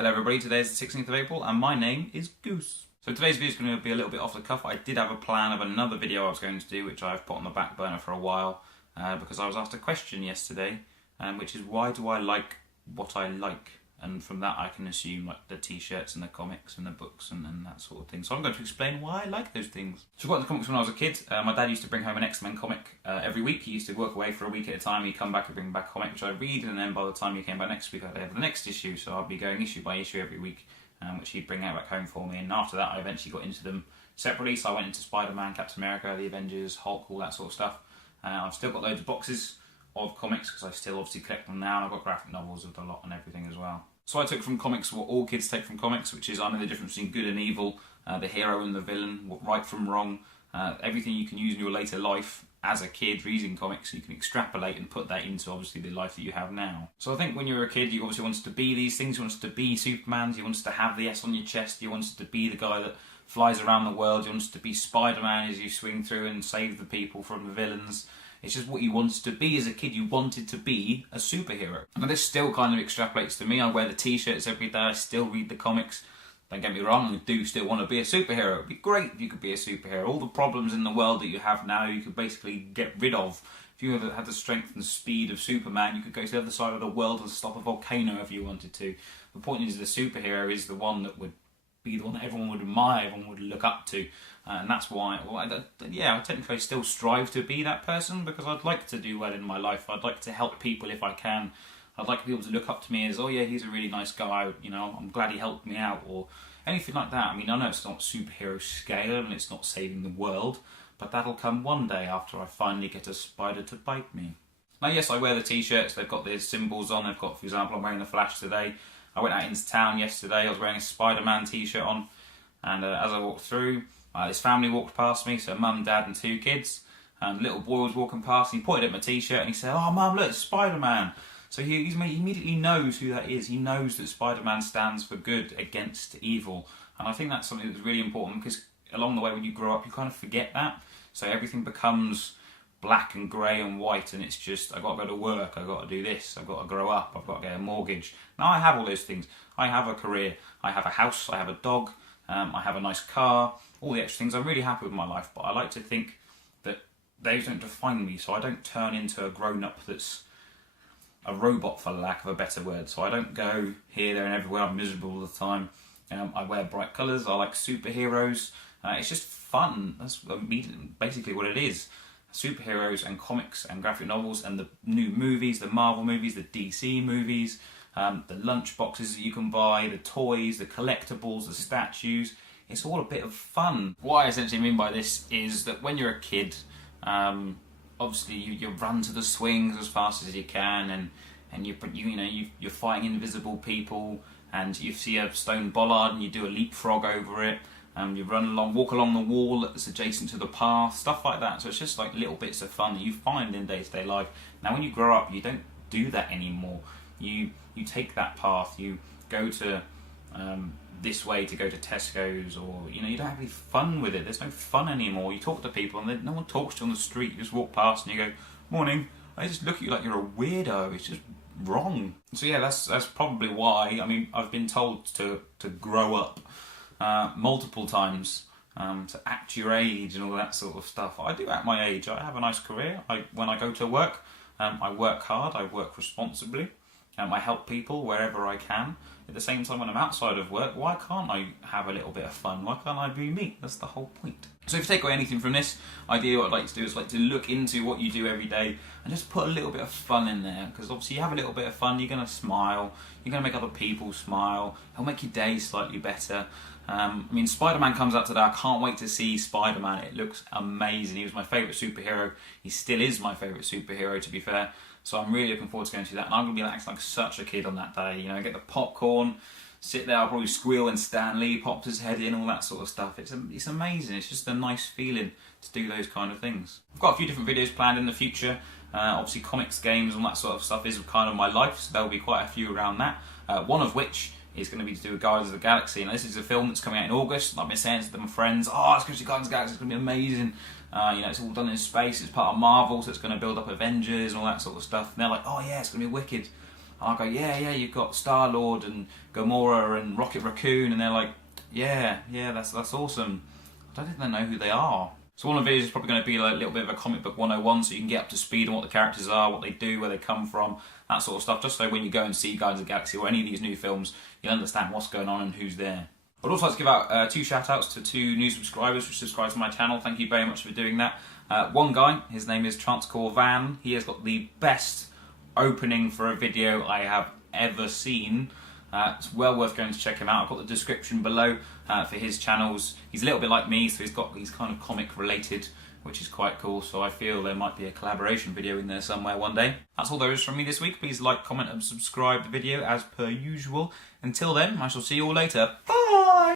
Hello everybody, today is the 16th of April and my name is Goose. So today's video is going to be a little bit off the cuff. I did have a plan of another video I was going to do which I've put on the back burner for a while because I was asked a question yesterday which is why do I like what I like? And from that I can assume like the t-shirts and the comics and the books and that sort of thing. So I'm going to explain why I like those things. So I got into comics when I was a kid. My dad used to bring home an X-Men comic every week. He used to work away for a week at a time. He'd come back and bring back a comic which I'd read, and then by the time he came back next week I'd have the next issue. So I'd be going issue by issue every week, which he'd bring out back home for me. And after that I eventually got into them separately. So I went into Spider-Man, Captain America, the Avengers, Hulk, all that sort of stuff. I've still got loads of boxes of comics because I still obviously collect them now, and I've got graphic novels with a lot and everything as well. So I took from comics what all kids take from comics, which is I know the difference between good and evil, the hero and the villain, right from wrong, everything you can use in your later life as a kid reading comics. You can extrapolate and put that into obviously the life that you have now. So I think when you were a kid you obviously wanted to be these things. You wanted to be Superman, you wanted to have the S on your chest, you wanted to be the guy that flies around the world, you wanted to be Spider-Man as you swing through and save the people from the villains. It's just what you wanted to be as a kid. You wanted to be a superhero. And this still kind of extrapolates to me. I wear the t-shirts every day. I still read the comics. Don't get me wrong, I do still want to be a superhero. It'd be great if you could be a superhero. All the problems in the world that you have now, you could basically get rid of. If you had the strength and speed of Superman, you could go to the other side of the world and stop a volcano if you wanted to. The point is the superhero is the one that would be the one that everyone would admire, everyone would look up to. And that's why, well, I technically still strive to be that person because I'd like to do well in my life. I'd like to help people if I can. I'd like people to look up to me as, oh yeah, he's a really nice guy, you know, I'm glad he helped me out, or anything like that. I mean, I know it's not superhero scale and it's not saving the world, but that'll come one day after I finally get a spider to bite me. Now, yes, I wear the t-shirts, they've got their symbols on. They've got, for example, I'm wearing the Flash today. I went out into town yesterday, I was wearing a Spider-Man t-shirt on, and as I walked through, this family walked past me, so mum, dad and two kids, and little boy was walking past and he pointed at my t-shirt and he said, oh mum, look, it's Spider-Man. So he immediately knows who that is. He knows that Spider-Man stands for good against evil, and I think that's something that's really important because along the way when you grow up you kind of forget that, so everything becomes black and grey and white, and it's just, I've got to go to work, I've got to do this, I've got to grow up, I've got to get a mortgage. Now I have all those things. I have a career, I have a house, I have a dog, I have a nice car, all the extra things. I'm really happy with my life, but I like to think that those don't define me, so I don't turn into a grown-up that's a robot, for lack of a better word. So I don't go here, there and everywhere, I'm miserable all the time. I wear bright colours, I like superheroes. It's just fun, that's basically what it is. Superheroes and comics and graphic novels and the new movies, the Marvel movies, the DC movies, the lunch boxes that you can buy, the toys, the collectibles, the statues. It's all a bit of fun. What I essentially mean by this is that when you're a kid, obviously you run to the swings as fast as you can, and you're fighting invisible people, and you see a stone bollard and you do a leapfrog over it. You walk along the wall that's adjacent to the path, stuff like that. So it's just like little bits of fun that you find in day-to-day life. Now when you grow up, you don't do that anymore. You take that path, you go to this way to go to Tesco's, or you don't have any fun with it. There's no fun anymore. You talk to people and no one talks to you on the street. You just walk past and you go, morning. I just look at you like you're a weirdo. It's just wrong. So yeah, that's probably why. I mean, I've been told to grow up multiple times, to act your age and all that sort of stuff. I do act my age. I have a nice career. When I go to work, I work hard, I work responsibly, I help people wherever I can. At the same time, when I'm outside of work, why can't I have a little bit of fun? Why can't I be me? That's the whole point. So if you take away anything from this idea, what I'd like to do is like to look into what you do every day and just put a little bit of fun in there, because obviously you have a little bit of fun, you're going to smile, you're going to make other people smile, it'll make your day slightly better. I mean, Spider-Man comes out today. I can't wait to see Spider-Man. It looks amazing. He was my favourite superhero. He still is my favourite superhero, to be fair. So I'm really looking forward to going to see that. And I'm going to be acting like such a kid on that day. Get the popcorn, sit there, I'll probably squeal when Stan Lee pops his head in, all that sort of stuff. It's amazing. It's just a nice feeling to do those kind of things. I've got a few different videos planned in the future. Obviously comics, games, all that sort of stuff is kind of my life. So there'll be quite a few around that. One of which is going to be to do with Guardians of the Galaxy. Now this is a film that's coming out in August. I've been saying to my friends, oh, it's going to be Guardians of the Galaxy, it's going to be amazing. It's all done in space, it's part of Marvel, so it's going to build up Avengers and all that sort of stuff. And they're like, oh yeah, it's going to be wicked. And I go, yeah, you've got Star-Lord and Gamora and Rocket Raccoon, and they're like, yeah, that's awesome. I don't think they know who they are. So one of the videos is probably going to be like a little bit of a comic book 101, so you can get up to speed on what the characters are, what they do, where they come from, that sort of stuff, just so when you go and see Guardians of the Galaxy or any of these new films, you'll understand what's going on and who's there. I'd also like to give out 2 shout-outs to 2 new subscribers who subscribe to my channel. Thank you very much for doing that. One guy, his name is Transcore Van. He has got the best opening for a video I have ever seen. It's well worth going to check him out. I've got the description below for his channels. He's a little bit like me, so he's kind of comic related, which is quite cool. So I feel there might be a collaboration video in there somewhere one day. That's all there is from me this week. Please like, comment and subscribe the video as per usual. Until then, I shall see you all later. Bye!